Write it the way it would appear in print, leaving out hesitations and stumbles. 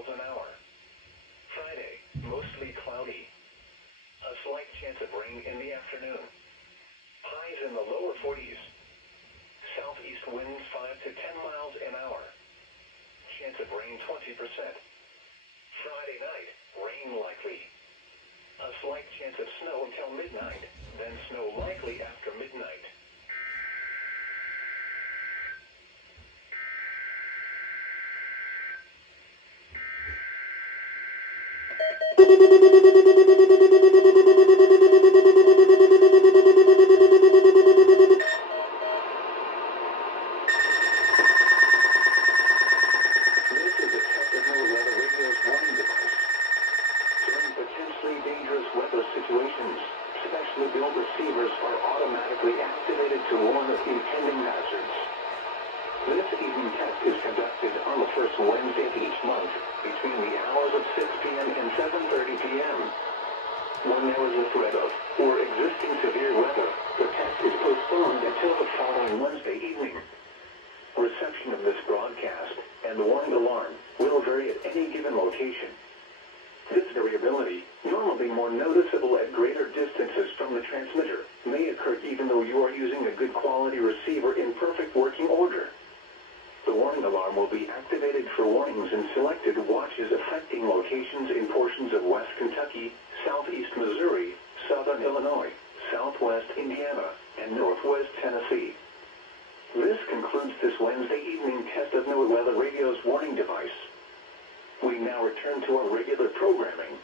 miles an hour. Friday, mostly cloudy. A slight chance of rain in the afternoon. Highs in the lower 40s. Southeast winds 5 to 10 miles an hour. Chance of rain 20%. Friday night, rain likely. A slight chance of snow until midnight, then snow likely after midnight. Dangerous weather situations, specially built receivers are automatically activated to warn of impending hazards. This evening test is conducted on the first Wednesday of each month between the hours of 6 p.m. and 7:30 p.m. When there is a threat of or existing severe weather, the test is postponed until the following Wednesday evening. Reception of this broadcast and the warning alarm will vary at any given location. This variability, normally more noticeable at greater distances from the transmitter, may occur even though you are using a good quality receiver in perfect working order. The warning alarm will be activated for warnings in selected watches affecting locations in portions of West Kentucky, Southeast Missouri, Southern Illinois, Southwest Indiana, and Northwest Tennessee. This concludes this Wednesday evening test of NOAA Weather Radio's warning device. We now return to our regular programming.